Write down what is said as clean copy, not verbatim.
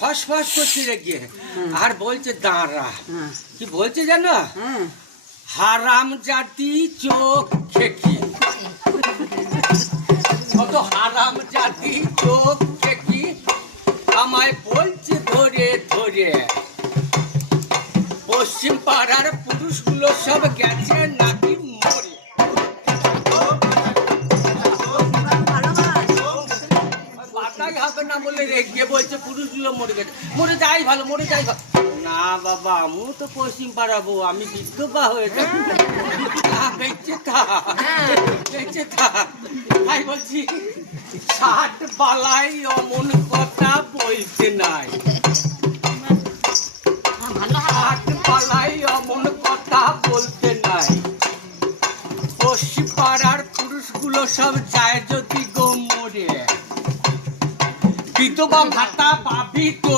ফস ফস করছে রেগে আর বলছে দাঁড়া। কি বলছে জানো? হারাম জাতি চোখ খেকি, কত হারাম জাতি চোখ খেকি আমায় বলছে ধরে ধরে পশ্চিম পাড়ার পুরুষগুলো সব গেছে নাকি মরে। বাতাই হবে না বলে রেগে বলছে পুরুষগুলো মরে গেছে, মরে যাই ভালো, মরে যাই ভালো। না বাবা, আমি তো পশ্চিম পাড়াবো, আমি বিধবা হয়ে যাবো। বেঁচে থাক, বেঁচে থাক। তাই বলছি ষাট বালাই অমন কথা বলতে নাই, ষাট বালাই অমন কথা বলতে নাই। পশ্চিম পাড়ার পুরুষগুলো সব যায় যদি গো মরে, বিধবা ভাতা পাবি তো।